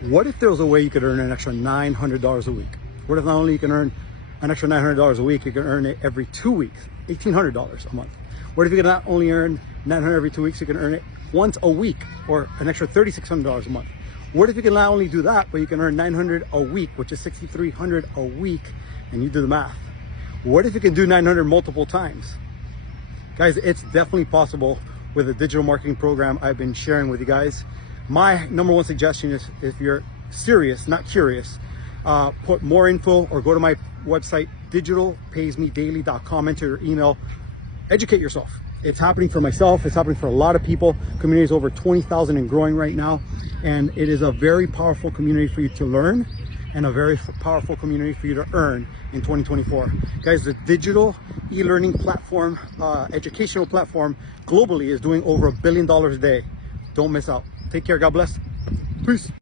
What if there was a way you could earn an extra $900 a week? What if not only you can earn an extra $900 a week, you can earn it every 2 weeks, $1,800 a month? What if you can not only earn $900 every 2 weeks, you can earn it once a week, or an extra $3,600 a month? What if you can not only do that, but you can earn $900 a week, which is $6,300 a week, and you do the math? What if you can do 900 multiple times? Guys, it's definitely possible with a digital marketing program I've been sharing with you guys. My number one suggestion is, if you're serious, not curious, put more info or go to my website, digitalpaysmedaily.com, enter your email, educate yourself. It's happening for myself, it's happening for a lot of people. Community is over 20,000 and growing right now, and it is a very powerful community for you to learn and a very powerful community for you to earn in 2024. Guys, the digital e-learning platform, educational platform globally is doing over $1 billion a day. Don't miss out. Take care. God bless. Peace.